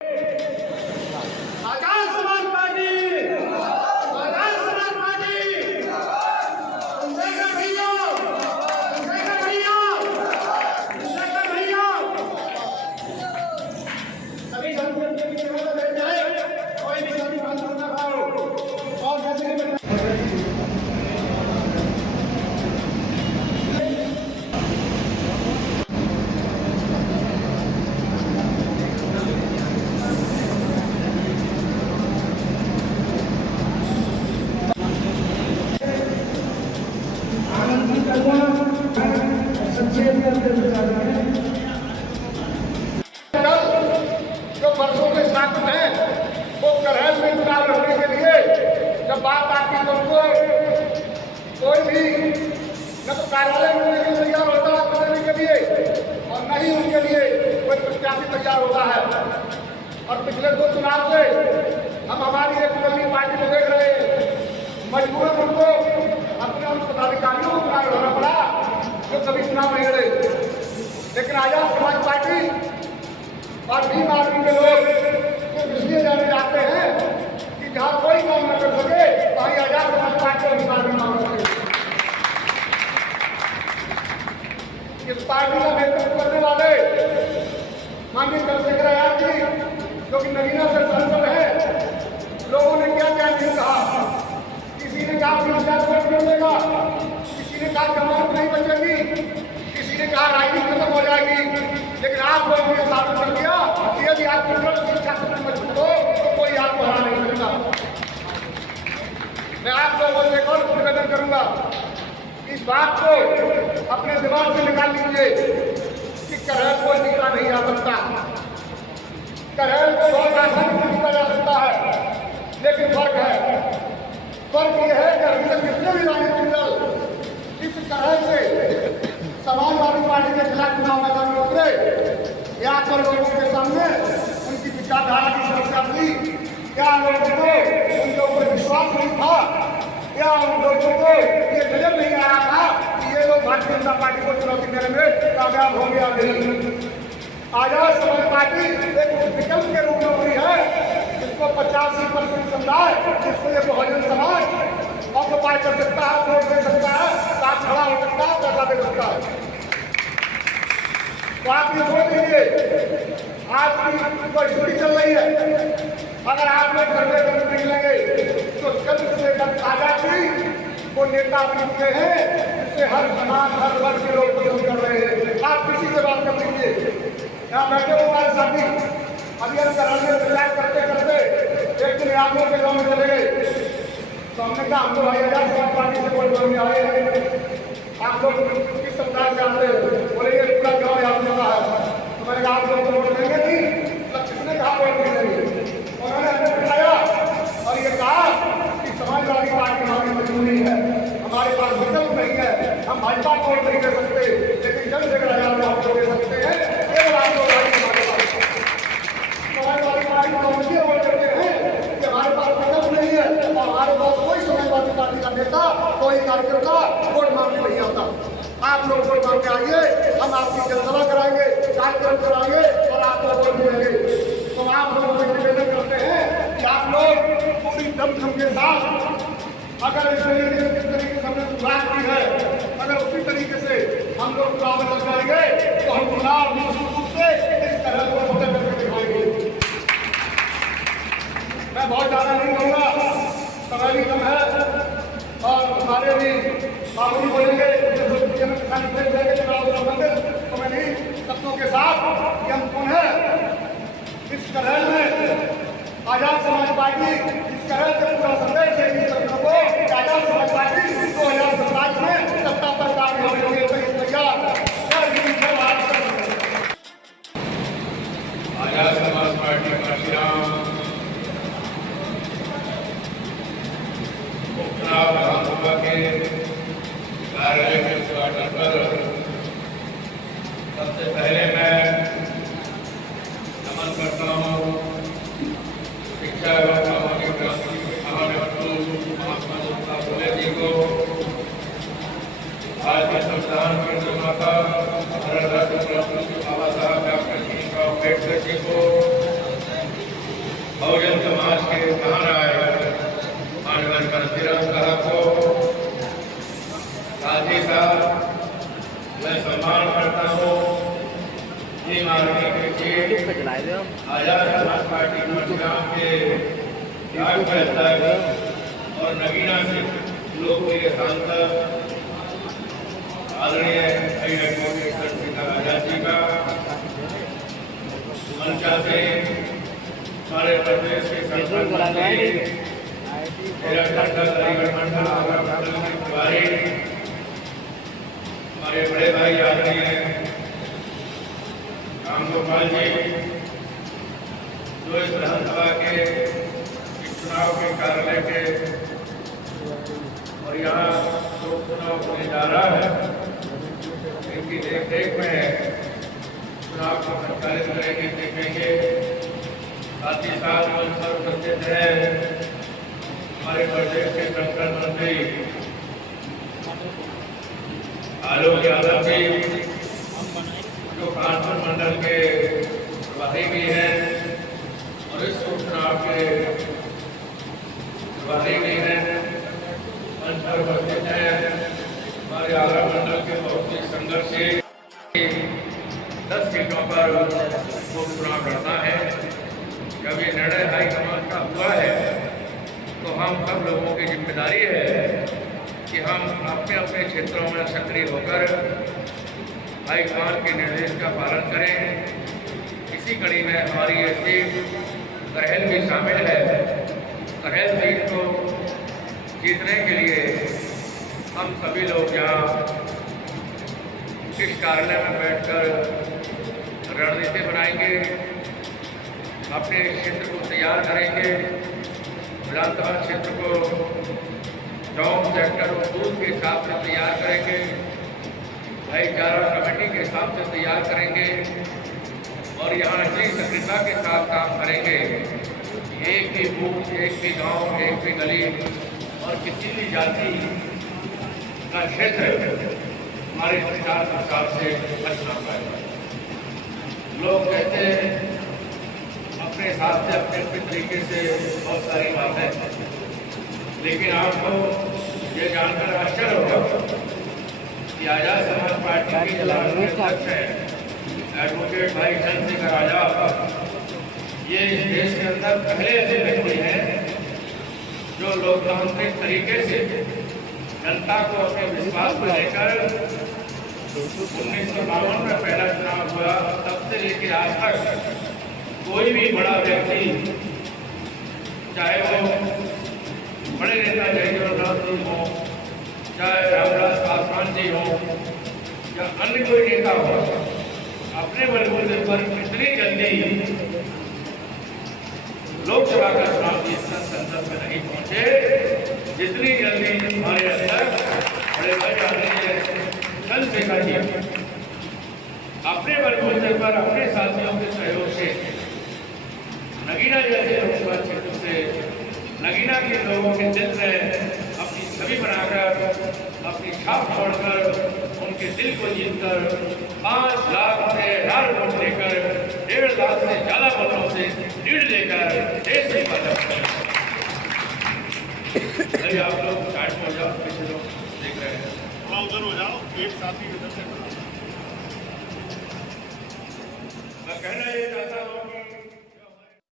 Azad Samaj party, Azad Samaj party, Indira भैया, इंदिरा भैया, इंदिरा भैया। सभी संगठन के बीच में बैठ जाए, कोई भी सभी बंद ना खाओ और जैसे जो वर्षों से स्थापित है वो करहल में चुनाव लड़ने के लिए जब बात आती तो उसको कोई भी न तो कार्यालय में के लिए तैयार होता है करने के लिए और न ही उनके लिए कोई प्रत्याशी तैयार होता है। और पिछले 2 चुनाव से हम हमारी एक बड़ी पार्टी को देख रहे हैं, मजबूरन उनको अपने उन पदाधिकारियों को चुनाव लड़ना पड़ा जो कभी चुनाव नहीं लड़े। लेकिन आजाद समाज पार्टी और भीम आर्मी के लोग सिर्फ इसलिए जाने जाते हैं कि जहाँ कोई काम न कर सके वहीं आजाद समाज पार्टी और भीम आर्मी मांग सके। इस पार्टी का नेतृत्व करने वाले माननीय चंद्रशेखर आजाद जी जो कि नगीना से सांसद है, लोगों ने क्या क्या नहीं कहा। किसी ने कहा पंचायत वोट नहीं देगा, किसी ने कहा जमानत नहीं बचेगी, किसी ने कहा राजनीति खत्म हो जाएगी। लेकिन आप लोगों ने साबित कर दिया कि यदि आप इच्छा से मजबूत हो तो कोई आपको हरा नहीं सकता। मैं आप लोगों से एक और निवेदन करूंगा, इस बात को अपने दिमाग से निकाल लीजिए कि करहल को जीता नहीं जा सकता। करहल को बहुत आसानी से जीता जा सकता है, लेकिन फर्क यह है कि अभी तक जितने भी राजनीतिक दल इस करहल से समाजवादी पार्टी के खिलाफ चुनाव मैदान में उतरे, या तो लोगों के सामने उनकी विचारधारा की समस्या थी, या लोगों को उनके ऊपर विश्वास नहीं था, या उन लोगों को ये नजर नहीं आ रहा था कि ये लोग भारतीय जनता पार्टी को चुनौती देने में कामयाब होंगे या नहीं। आजाद समाज पार्टी एक विकल्प के रूप में हुई है जिसको 85% समुदाय, जिसको ये बहुजन समाज ऑक्युपाई कर सकता है, वोट दे सकता है, साथ खड़ा हो सकता है, पैसा दे सकता है। तो आप ये सोच लीजिए आज की जो स्थिति चल रही है, अगर आप लोग सर्वे करने निकलेंगे तो चंद्रशेखर आजाद जी वो नेता बनते हैं जिससे हर समाज हर वर्ग के लोग पसंद कर रहे हैं। आप किसी से बात कर लीजिए, यहाँ बैठे हो हमारे साथी, अभी हम करहल में प्रचार करते करते एक दिन आप लोग के गाँव में चले गए तो हमने कहा हम लोग आजाद समाज पार्टी से वोट मांगने आए हैं, आप लोग किस समुदाय से आते हैं? बोले ये पूरा गाँव यहाँ चला है। तो मैंने कहा आप लोग तो वोट देंगे नहीं, तो किसने कहा वोट नहीं देंगे? उन्होंने हमें बिठाया और ये कहा कि समाजवादी पार्टी हमारी मजबूरी है, हमारे पास विकल्प नहीं है, हम भाजपा को वोट नहीं दे सकते, लेकिन चंद्रशेखर आजाद को वोट दे सकते हैं। केवल आप लोग समाजवादी पार्टी को मुझे वोट देते हैं कि हमारे पास विकल्प नहीं है और हमारे पास कोई समाजवादी पार्टी का नेता, कोई कार्यकर्ता वोट मांगने नहीं आता। आप लोग वोट मांग के आइए, हम आपकी जनसभा कराएंगे, कार्यक्रम कराएंगे और आप लोग वोट देंगे। तो आप लोगों से निवेदन करते हैं कि आप लोग पूरी दमखम के साथ अगर इस तरीके से हमने शुरुआत की है, अगर उसी तरीके से हम लोग चुनाव में लग जाएंगे तो हम चुनाव निश्चित रूप से इस तरह को फतेह करके दिखाएंगे। मैं बहुत ज़्यादा नहीं कहूँगा, समय भी कम है और हमारे भी बाबू बोलेंगे चुनाव संबंधित, तो मैं नहीं शब्दों के साथ कि हम कौन है इस करहल में आजाद समाज पार्टी, इस करहल से पूरा संदेश है इन सभी को आजाद समाज पार्टी 2027 में सत्ता पर काबिज होने के लिए तैयार। आजाद समाज पार्टी उपचुनाव विधानसभा के कार्यालय के उद्घाटन पर सबसे पहले मैं नमन करता हूँ शिक्षा एवं सामाजिक क्रांति के महान महात्मा ज्योतिराव फुले जी को बहुजन समाज के महानायक माननीय परमवीर साहब को साथ ही साथ मैं सम्मान करता हूँ ये माननीय आजाद समाज पार्टी नौजवान के और नगीना से लोकप्रिय सांसद आदरणीय आजाद जी का मंचा से हमारे प्रदेश के संसद मंत्री तिवारी, हमारे बड़े भाई आदरणीय राम गोपाल जी जो इस विधानसभा के चुनाव के कार्यालय के और यहाँ उपचुनाव होने जा रहा है इनकी देख रेख में चुनाव को संचालित करेंगे, देखेंगे। साथ ही साथ मंच पर उपस्थित है हमारे प्रदेश के संसद मंत्री आलोक यादव जी जो कानपुर मंडल के प्रभारी भी हैं और इस उपचुनाव के प्रभारी भी हैं। मंच पर उपस्थित है हमारे आगरा मंडल के बहुत ही संघर्ष से 10 सीटों पर उपचुनाव लड़ना है। जब ये निर्णय हाईकमान का हुआ है तो हम सब लोगों की जिम्मेदारी है कि हम अपने अपने क्षेत्रों में सक्रिय होकर हाईकमान के निर्देश का पालन करें। इसी कड़ी में हमारी ये सीट करहल भी शामिल है। करहल सीट को जीतने के लिए हम सभी लोग यहाँ इस कार्यालय में बैठकर रणनीति बनाएंगे, अपने क्षेत्र को तैयार करेंगे, विधानसभा क्षेत्र को गाँव सेक्टर और बूथ के हिसाब से तैयार करेंगे, भाईचारा कमेटी के हिसाब से तैयार करेंगे और यहाँ इतनी सक्रियता के साथ काम करेंगे। एक भी बूथ, एक भी गांव, एक भी गली और किसी भी जाति का क्षेत्र हमारे विचार के हिसाब से बच ना पाएगा। लोग कहते हैं अपने हिसाब से अपने अपने तरीके से बहुत सारी बातें, लेकिन आपको ये जानकर आश्चर्य होगा कि आजाद समाज पार्टी के अध्यक्ष हैं एडवोकेट भाई चंद्रशेखर आजाद, ये इस देश के अंदर पहले ऐसे व्यक्ति हैं जो लोकतांत्रिक तरीके से जनता को अपने विश्वास में लेकर 1952 में पहला चुनाव हुआ, तब से लेकर आज तक कोई भी बड़ा व्यक्ति, चाहे वो बड़े नेता जयदेव जी हो, चाहे रामविलास पासवान जी हो या अन्य कोई नेता हो, अपने बलबूते पर इतनी जल्दी लोकसभा का चुनाव जीतकर संसद में नहीं पहुंचे जितनी जल्दी हमारे अध्यक्ष बड़े भाई आदरणीय चंद्रशेखर जी अपने बलबूते पर अपने साथियों के सहयोग से नगीना जैसे लोकसभा क्षेत्र से नगीना के लोगों के दिल में अपनी छवि बनाकर, अपनी छाप छोड़कर, उनके दिल को जीतकर 5 लाख से 1000 वोट लेकर 1.5 लाख से ज्यादा वोटों से लीड लेकर देश की मदद करें। आप लोग साइड में हो जाओ, पीछे लोग देख रहे हैं, थोड़ा उधर हो जाओ, एक साथी उधर से। मैं कहना ये चाहता हूँ